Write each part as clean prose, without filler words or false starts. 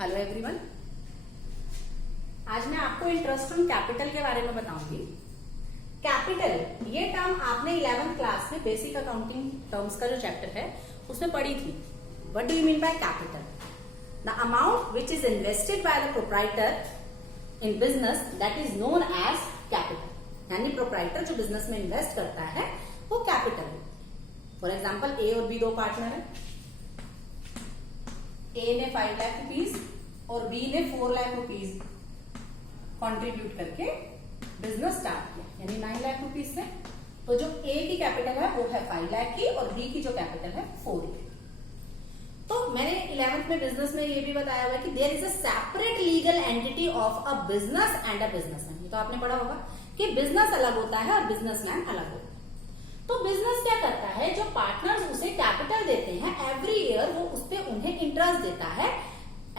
Hello everyone. आज मैं आपको इंटरेस्ट ऑन कैपिटल के बारे में बताऊंगी। कैपिटल ये टर्म आपने 11th क्लास में बेसिक अकाउंटिंग टर्म्स का जो चैप्टर है उसमें पढ़ी थी। What do you mean by capital? The amount which is invested by the proprietor in business that is known as capital. यानी प्रोप्राइटर जो बिजनेस में इन्वेस्ट करता है वो कैपिटल है। फॉर एग्जाम्पल ए और बी दो पार्टनर है। ए ने 5 लाख रुपीज और बी ने 4 लाख रुपीज कंट्रीब्यूट करके बिजनेस स्टार्ट किया, यानी 9 लाख रुपीज से। तो जो ए की कैपिटल है वो है 5 लाख की और बी की जो कैपिटल है 4 लाख। तो मैंने 11th में बिजनेस में ये भी बताया हुआ कि there is a separate legal entity of a business and a businessman. ये तो आपने पढ़ा होगा कि बिजनेस अलग होता है और बिजनेसमैन अलग होता है। तो बिजनेस क्या करता है, जो पार्टनर्स उसे कैपिटल देते हैं एवरी ईयर वो उस पर उन्हें इंटरेस्ट देता है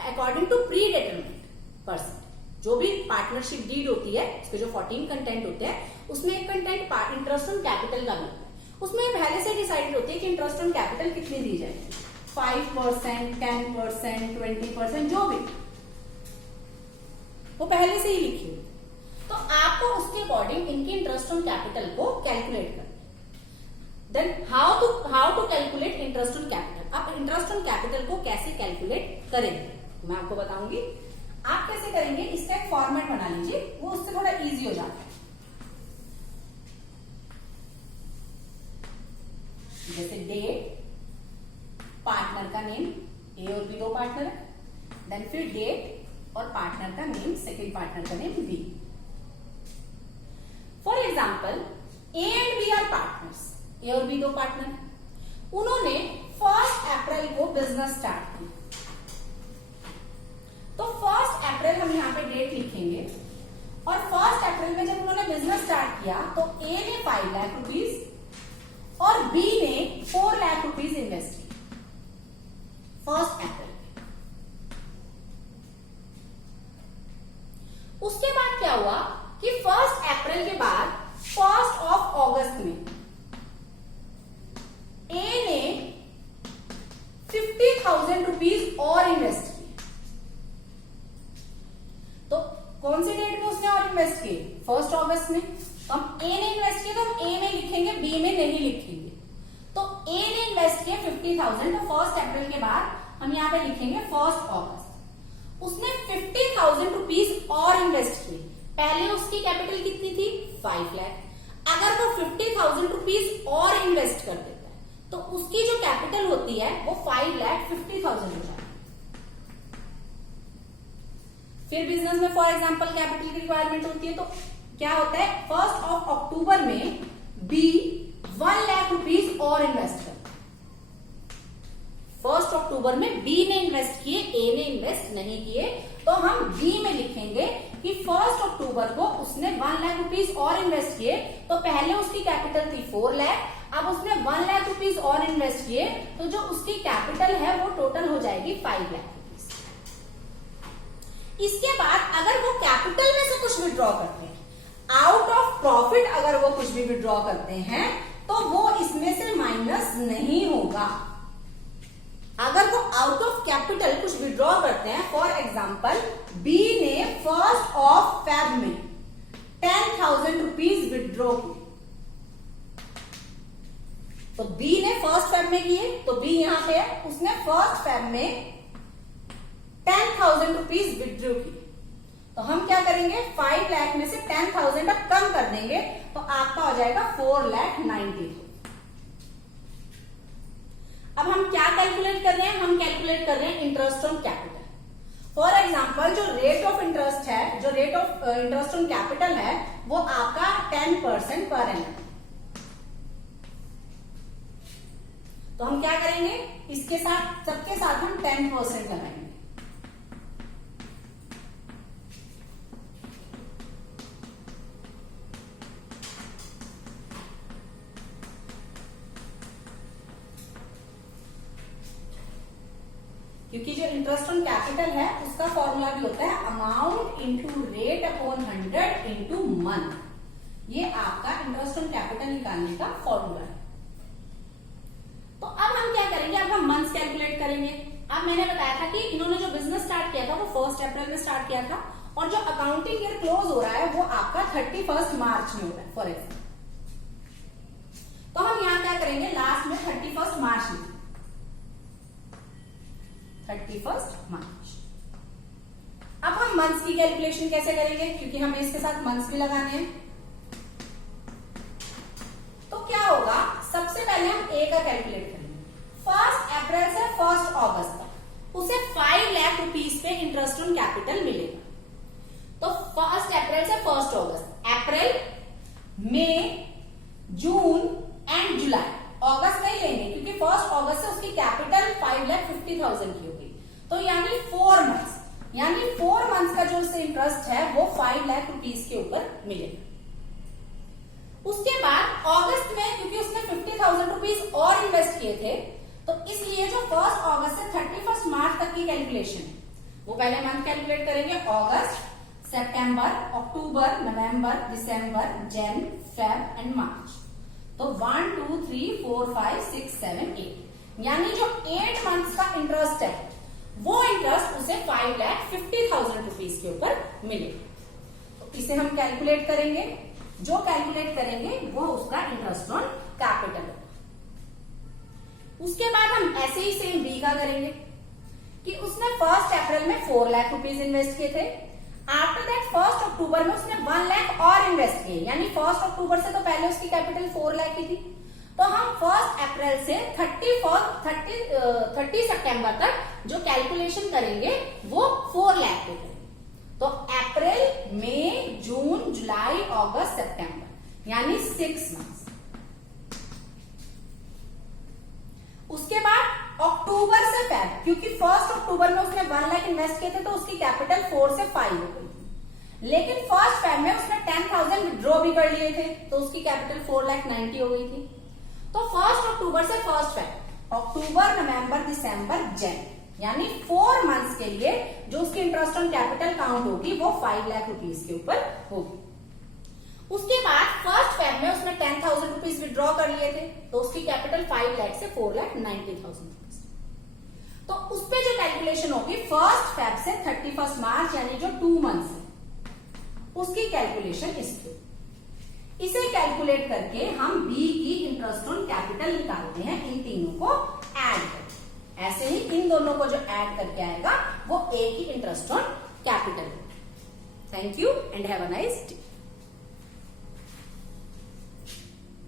according to pre determinate percent. जो भी पार्टनरशिप डीड होती है उसके जो 14 कंटेंट होते हैं उसमें एक कंटेंट इंटरेस्ट ऑन कैपिटल का भी होता है। उसमें पहले से डिसाइड होती है कि इंटरेस्ट ऑन कैपिटल कितनी दी जाएगी, 5%, 10%, 20%, जो भी वो पहले से ही लिखी हुई। तो आपको उसके अकॉर्डिंग इनके इंटरेस्ट ऑन कैपिटल को कैलकुलेट करना। Then how to calculate interest on capital. आप इंटरेस्ट ऑन कैपिटल को कैसे कैलकुलेट करेंगे मैं आपको बताऊंगी। आप कैसे करेंगे इसका एक फॉर्मेट बना लीजिए, वो उससे थोड़ा इजी हो जाता है। जैसे डेट, पार्टनर का नेम, ए और बी दो पार्टनर है, देन फिर डेट और पार्टनर का नेम, सेकेंड पार्टनर का name B. For example A and B are partners. A और बी दो पार्टनर हैं। उन्होंने 1 अप्रैल को बिजनेस स्टार्ट किया। तो 1 अप्रैल हम यहाँ पे डेट लिखेंगे और 1 अप्रैल में जब उन्होंने बिजनेस स्टार्ट किया तो ए ने 5 लाख रुपीज और बी ने 4 लाख रुपीज इन्वेस्ट किया 1 अप्रैल। उसके बाद क्या हुआ कि 1 अप्रैल के बाद 1 अगस्त में ए ने 50,000 रुपीज और इन्वेस्ट किए। तो कौन सी डेट में उसने और इन्वेस्ट किए? 1 अगस्त में। तो हम ए ने इन्वेस्ट किए तो हम ए में लिखेंगे, बी में नहीं लिखेंगे। तो ए ने इन्वेस्ट किए 50,000, तो 1 अप्रैल के बाद हम यहां पे लिखेंगे 1 अगस्त। उसने 50,000 रुपीज और इन्वेस्ट किए। पहले उसकी कैपिटल कितनी थी? 5 लाख। अगर वो 50,000 रुपीज और इन्वेस्ट कर देता है तो उसकी जो कैपिटल होती है वो 5,50,000 हो जाती है। फिर बिजनेस में फॉर एग्जांपल कैपिटल की रिक्वायरमेंट होती है तो क्या होता है, 1 अक्टूबर में बी 1 लाख रुपीज और इन्वेस्ट करता है। 1 अक्टूबर में बी ने इन्वेस्ट किए, ए ने इन्वेस्ट नहीं किए। तो हम बी में लिखेंगे कि 1 अक्टूबर को उसने 1 लाख रुपीज और इन्वेस्ट किए। तो पहले उसकी कैपिटल थी 4 लाख, अब उसने 1 लाख रुपीज और इन्वेस्ट किए तो जो उसकी कैपिटल है वो टोटल हो जाएगी 5 लाख रुपीज। इसके बाद अगर वो कैपिटल में से कुछ विड्रॉ करते हैं, आउट ऑफ प्रॉफिट अगर वो कुछ भी विड्रॉ करते हैं तो वो इसमें से माइनस नहीं होगा। अगर वो आउट ऑफ कैपिटल कुछ विड्रॉ करते हैं, फॉर एग्जाम्पल बी ने 1 फेब में 10,000 रुपीज विड्रॉ किए। तो बी ने 1 फेब में किए, तो बी यहां पे है, उसने 1 फेब में 10,000 रुपीज विड्रॉ किए। तो हम क्या करेंगे, 5 लाख में से 10,000 तक कम कर देंगे तो आपका हो जाएगा 4,90,000। अब हम क्या कैलकुलेट कर रहे हैं? हम कैलकुलेट कर रहे हैं interest on capital. For example जो रेट ऑफ इंटरेस्ट है, जो rate of interest on capital है वो आपका 10% पर एनम। तो हम क्या करेंगे, इसके साथ सबके साथ हम 10% लगाएंगे। क्योंकि जो इंटरेस्ट ऑन कैपिटल है उसका फॉर्मूला भी होता है amount into rate upon 100 into month. ये आपका इंटरेस्ट ऑन कैपिटल निकालने का फॉर्मूला है। तो अब हम क्या करेंगे, अब हम मंथ्स कैलकुलेट करेंगे। अब मैंने बताया था कि इन्होंने जो बिजनेस स्टार्ट किया था वो 1 अप्रैल में स्टार्ट किया था, और जो अकाउंटिंग ईयर क्लोज हो रहा है वो आपका 31 मार्च में हो रहा है फॉर एग्जाम्पल। तो हम यहां क्या करेंगे, लास्ट में 31 मार्च लिखेंगे, 31 मार्च। अब हम मंथ्स की कैलकुलेशन कैसे करेंगे, क्योंकि हमें इसके साथ मंथ्स भी लगाने हैं। तो क्या होगा, सबसे पहले हम ए का कैलकुलेट करेंगे। 1 अप्रैल से 1 अगस्त तक उसे 5 लाख रुपीज पे इंटरेस्ट ऑन कैपिटल मिलेगा। तो 1 अप्रैल से 1 अगस्त, अप्रैल, मई, जून एंड जुलाई, अगस्त नहीं लेंगे क्योंकि 1 अगस्त से उसकी कैपिटल 5,50,000 की होगी। तो यानी 4 मंथ्स, यानी 4 मंथ्स का जो उससे इंटरेस्ट है वो 5 लाख रुपीज के ऊपर मिलेगा। उसके बाद अगस्त में, क्योंकि उसने 50,000 रुपीज और इन्वेस्ट किए थे, तो इसलिए जो 1 अगस्त से 31 मार्च तक की कैलकुलेशन है वो पहले मंथ कैलकुलेट करेंगे। अगस्त, सितंबर, अक्टूबर, नवंबर, दिसंबर, जन, फेब एंड मार्च। तो 1 2 3 4 5 6 7 8, यानी जो 8 मंथ्स का इंटरेस्ट है वो इंटरेस्ट उसे 5,50,000 रुपीज के ऊपर मिलेगा। तो इसे हम कैलकुलेट करेंगे, जो कैलकुलेट करेंगे वो उसका इंटरेस्ट ऑन कैपिटल होगा। उसके बाद हम ऐसे ही सेम बी का करेंगे कि उसने 1 अप्रैल में 4 लाख रुपीज इन्वेस्ट किए थे। आफ्टर दैट 1 अक्टूबर में उसने 1 लाख और इन्वेस्ट किए, यानी 1 अक्टूबर से तो पहले उसकी कैपिटल 4 लाख की थी। तो हम 1 अप्रैल से 30 सितंबर तक जो कैलकुलेशन करेंगे वो 4 लाख पे करेंगे। तो अप्रैल, मई, जून, जुलाई, अगस्त, सितंबर, यानी 6 मंथ्स। उसके बाद अक्टूबर से फेब, क्योंकि 1 अक्टूबर में उसने 1 लाख इन्वेस्ट किए थे तो उसकी कैपिटल 4 से 5 हो गई थी। लेकिन 1 फेब में उसने 10,000 विड्रॉ भी कर लिए थे तो उसकी कैपिटल 4,90,000 हो गई थी। तो 1 अक्टूबर से 1 फेब, अक्टूबर, नवंबर, दिसंबर, जन, यानी 4 मंथ्स के लिए जो उसकी इंटरेस्ट ऑन कैपिटल काउंट होगी वो 5 लाख रुपीज के ऊपर होगी। उसके बाद 1 फेब में उसने 10,000 रुपीज विड्रॉ कर लिए थे तो उसकी कैपिटल 5 लाख से 4,90,000 रुपीज। तो उस पे जो कैलकुलेशन होगी 1 फेब से 31 मार्च, यानी जो 2 मंथ्स है उसकी कैलकुलेशन इसकी। इसे कैलकुलेट करके हम बी की इंटरेस्ट ऑन कैपिटल निकालते हैं, इन तीनों को ऐड करके। ऐसे ही इन दोनों को जो ऐड करके आएगा वो ए की interest on capital. Thank you and have a nice day.